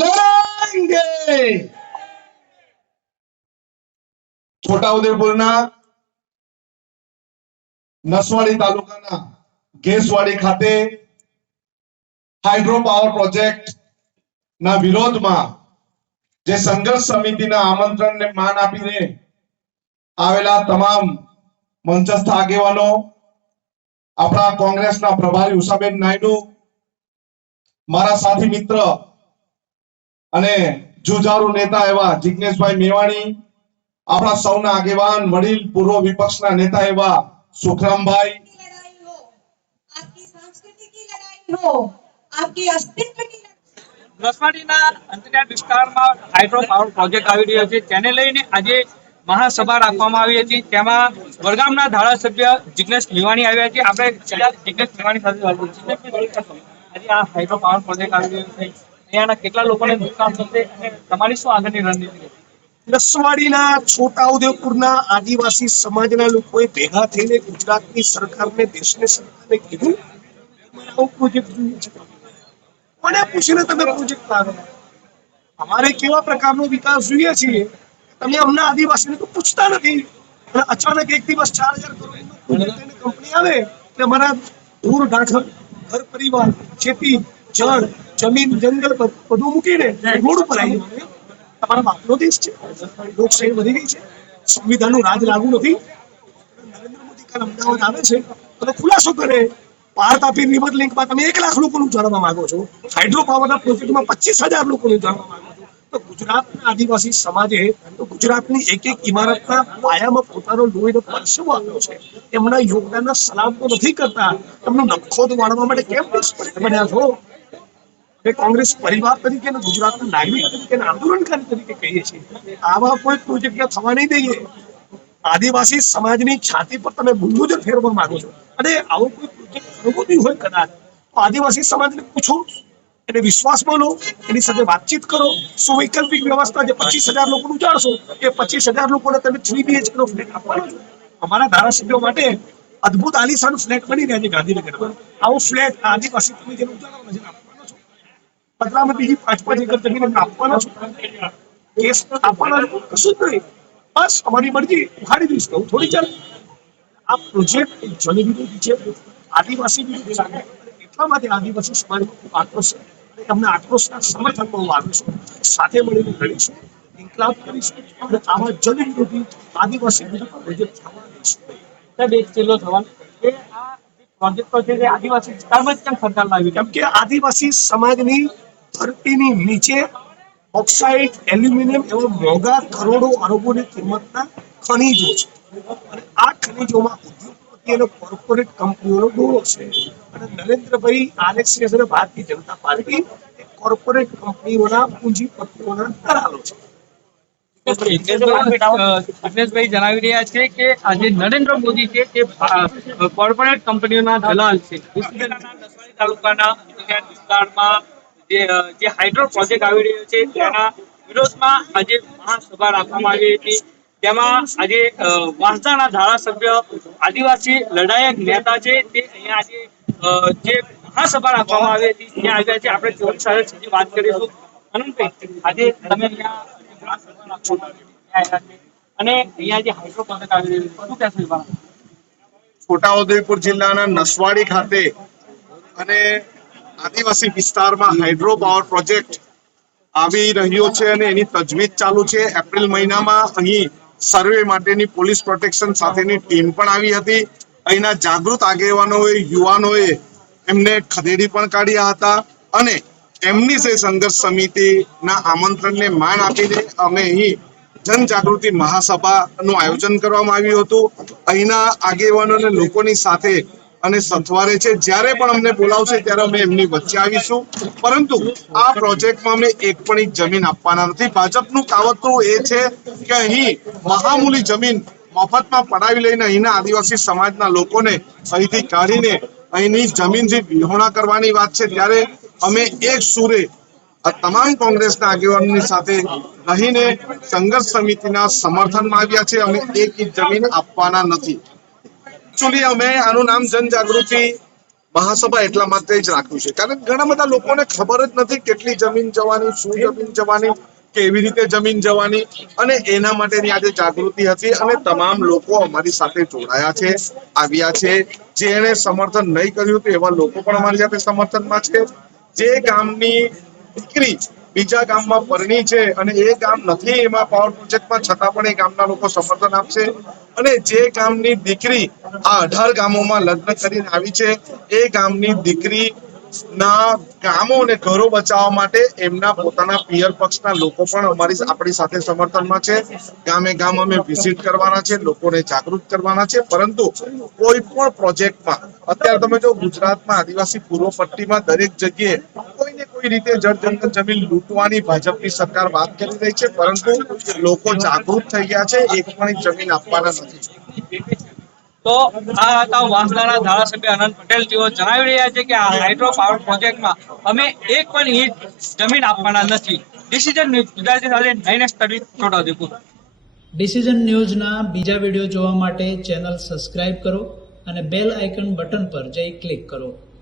લડેંગે છોટાઉદેપુરના નસવાડી તાલુકાના ઘેસવાડી ખાતે hydro power project ના વિરોધમાં જે સંઘર્ષ સમિતિના આમંત્રણને માન આપીને આવેલા તમામ મંચસ્થ આગેવાનો, આપણા કોંગ્રેસના પ્રભારી ઉષાબેન નાયડુ, મારા સાથી મિત્ર અને જુજારુ નેતા એવા જિજ્ઞેશભાઈ મેવાણી આપણા સૌના આગેવાન વડીલ પૂર્વ વિપક્ષના નેતા એવા સુખરામભાઈ. આપકી પ્રોજેક્ટ આવી રહ્યો છે. તેને લઈને આજે મહાસભા રાખવામાં આવી હતી. તેમાં વડગામના ધારાસભ્ય જિજ્ઞેશ મેવાણી આવ્યા છે. આપણે સાથે આ હાઇડ્રો પ્રોજેક્ટ આવી રહ્યો છે. અહીંયાના કેટલા લોકોને નુકસાન થશે અને તમારી શું આગળની રણનીતિ? નસવાડીના છોટાઉદેપુરના આદિવાસી સમાજના લોકોએ ભેગા થઈને ગુજરાતની સરકારને દેશની સરકારને કીધું "અમારે પ્રોજેક્ટ જોઈએ છે. કોને પૂછીને તમે પ્રોજેક્ટ લાવો? અમારે કેવા પ્રકારનો વિકાસ જોઈએ છીએ? તમે અમને આદિવાસીને તો પૂછતા નથી. અને અચાનક એક દિવસ ચાર હજાર કરોડનો કંપની આવે એટલે અમારા દૂર ગાંઠ ઘર પરિવાર ખેતી જળ જમીન, જંગલ બધું મૂકીને રોડ ઉપર આવી જવાનું. તમારા દેશ છે. લોકશાહી વધી ગઈ છે. સંવિધાનનું રાજ લાગુ નથી. નરેન્દ્ર મોદી કાલ અમદાવાદ આવે છે. તો ખુલાસો કરે. પાર આપી રિવર લિંકમાં તમે એક લાખ લોકોનું જાણવા માંગો છો. હાઇડ્રો પાવરના પ્રોજેક્ટમાં પચીસ હજાર લોકોનું જાણવા માંગો છો. તો ગુજરાતના આદિવાસી સમાજે તો ગુજરાતની એક એક ઇમારતના પાયામાં પોતાનો લોહીનો પરસેવો આવ્યો છે. એમના યોગદાનના સલામ તો નથી કરતા. એમનો નખો વાળવા માટે કેમ બન્યા છો? કોંગ્રેસ પરિવાર તરીકે ગુજરાતના નાગરિક તરીકે આંદોલનકારી તરીકે કહીએ છીએ. આવા કોઈ પ્રોજેક્ટ થવા નહીં દઈએ. આદિવાસી સમાજની છાતી પર તમે બુલડોઝર ફેરવવા માંગો છો. અને આવો કોઈ પ્રોજેક્ટ કરવો બી હોય કદાચ, તો આદિવાસી સમાજને પૂછો, એને વિશ્વાસમાં લો, એની સાથે વાતચીત કરો. સુવૈકલ્પિક વ્યવસ્થા જે પચીસ હજાર લોકોનું ઉજાડશો એ પચીસ હજાર લોકોને તમે થ્રી બીએચકે નો ફ્લેટ આપવાનો છો. અમારા ધારાસભ્યો માટે અદ્ભુત આલીશાન ફ્લેટ બની રહ્યા છે ગાંધીનગરમાં. આવો ફ્લેટ આદિવાસી તમે જેને ઉજાડવાનો છો બદલામાં બીજી પાંચ પાંચ એકર જમીન આપવાના છો. કેસ આપવાનો છો. કશું જ નહીં. બસ અમારી મરજી. ઉખાડી દઈશ. કહું થોડી ચાલે. આ પ્રોજેક્ટ જન વિરોધી છે. આદિવાસી વિરોધી એટલા માટે આદિવાસી સમાજમાં ખૂબ આક્રોશ છે. અને એમના આક્રોશના સમર્થનમાં હું આવ્યો છું. સાથે મળીને લડીશું. ઇન્કલાબ કરીશું. અને આવા જન વિરોધી આદિવાસી વિરોધી પ્રોજેક્ટ થવા દઈશું સાહેબ, એક છેલ્લો સવાલ કે આ પ્રોજેક્ટો છે તે આદિવાસી વિસ્તારમાં જ કેમ સરકાર લાવી? કેમ કે આદિવાસી સમાજની ધરતીની નીચે ઓક્સાઇડ એલ્યુમિનિયમ એવા મોંઘા કરોડો અરબોની કિંમતના ખનીજો છે. અને આ ખનીજોમાં ઉદ્યોગપતિ અને કોર્પોરેટ કંપનીઓનો ડોળો છે. અને નરેન્દ્રભાઈ આરએસએસ અને ભારતીય જનતા પાર્ટી એ કોર્પોરેટ કંપનીઓના પૂંજીપતિઓના દલાલો છે. જણાવી રહ્યા છે કે આજે નરેન્દ્ર મોદી છે તે કોર્પોરેટ કંપનીઓના દલાલ છે. તાલુકાના વિસ્તારમાં જે હાઇડ્રો પ્રોજેક્ટ આવી રહ્યો છે, તેના વિરોધમાં આજે મહાસભા રાખવામાં આવી હતી. તેમાં આજે વાંસાના ધારાસભ્ય આદિવાસી લડાયક નેતા છે, તે અહીંયા આજે જે મહાસભા રાખવામાં આવી હતી, ત્યાં આવ્યા છે. આપણે ચોવીસ સાથે સીધી વાત કરીશું. અનંતભાઈ, આજે તમે અહીંયા અને અહીંયા જે હાઇડ્રો પ્રોજેક્ટ આવી રહ્યો છે છોટાઉદેપુર જિલ્લાના નસવાડી ખાતે અને આદિવાસી વિસ્તારમાં હાઇડ્રો પાવર પ્રોજેક્ટ આવી રહ્યો છે અને એની તજવીજ ચાલુ છે. એપ્રિલ મહિનામાં અહીં સર્વે માટેની પોલીસ પ્રોટેક્શન સાથેની ટીમ પણ આવી હતી. અહીંના જાગૃત આગેવાનોએ, યુવાનોએ એમને ખદેડી પણ કાઢ્યા હતા અને એમની જે સંઘર્ષ સમિતિના આમંત્રણને માન આપીને અમે અહીં જનજાગૃતિ મહાસભાનું આયોજન કરવામાં આવ્યું હતું. અહીંના આગેવાનો અને લોકોની સાથે અને સથવારે છે. જ્યારે પણ અમને બોલાવશે ત્યારે અમે એમની વચ્ચે આવીશું. પરંતુ આ પ્રોજેક્ટમાં અમે એક પણ જમીન આપવાના નથી. ભાજપનું કાવતરું એ છે કે અહીં મહામૂલી જમીન મફતમાં પડાવી લઈને અહીંના આદિવાસી સમાજના લોકોને અહીંથી કાઢીને અહીંની જમીનથી વિહોણા કરવાની વાત છે, ત્યારે અમે એક સુરે આ તમામ કોંગ્રેસના આગેવાનોની સાથે રહીને સંઘર્ષ સમિતિના સમર્થનમાં આવ્યા છે. અમે એક ઇંચ જમીન આપવાના નથી. એકચ્યુઅલી અમે આનું નામ જનજાગૃતિ મહાસભા એટલા માટે જ રાખ્યું છે. કારણ કે ઘણા બધા લોકોને ખબર જ નથી કેટલી જમીન જવાની, શું જમીન જવાની, કેવી રીતે જમીન જવાની. અને એના માટેની આજે જાગૃતિ હતી અને તમામ લોકો અમારી સાથે જોડાયા છે, આવ્યા છે. જેને સમર્થન નહીં કર્યું હતું એવા લોકો પણ અમારી સાથે સમર્થનમાં છે. જે ગામની દીકરી બીજા ગામમાં પરણી છે અને એ ગામ નથી, એમાં પાવર પ્રોજેક્ટમાં છતાં પણ એ ગામના લોકો સમર્થન આપશે. અને જે ગામની દીકરી આ અઢાર ગામોમાં લગ્ન કરીને આવી છે, એ ગામની દીકરી ના ગામો અને ઘરો બચાવવા માટે એમના પોતાના પિયર પક્ષના લોકો પણ અમારી આપણી સાથે સમર્થનમાં છે. ગામે ગામ અમે વિઝિટ કરવાના છે, લોકોને જાગૃત કરવાના છે. પરંતુ કોઈ પણ પ્રોજેક્ટમાં અત્યારે તમે જો ગુજરાતમાં આદિવાસી પૂર્વ પટ્ટીમાં દરેક જગ્યાએ કોઈ રીતે જળજંગલ જમીન લૂંટવાની ભાજપની સરકાર વાત કરી રહી છે પરંતુ લોકો જાગૃત થઈ ગયા છે એક પણ જમીન આપવાના નથી. તો આ હતા વાંસદાના ધારાસભ્ય અનંત પટેલ જેઓ જણાવી રહ્યા છે કે આ હાઇડ્રો પાવર પ્રોજેક્ટમાં અમે એક પણ ઇંચ જમીન આપવાના નથી. ડિસિઝન ન્યૂઝ ગુજરાતી સાથે નૈન સ્ટડી છોટાઉદેપુર. ડિસિઝન ન્યૂઝના બીજા વીડિયો જોવા માટે ચેનલ સબસ્ક્રાઇબ કરો અને બેલ આઇકન બટન પર જઈ ક્લિક કરો.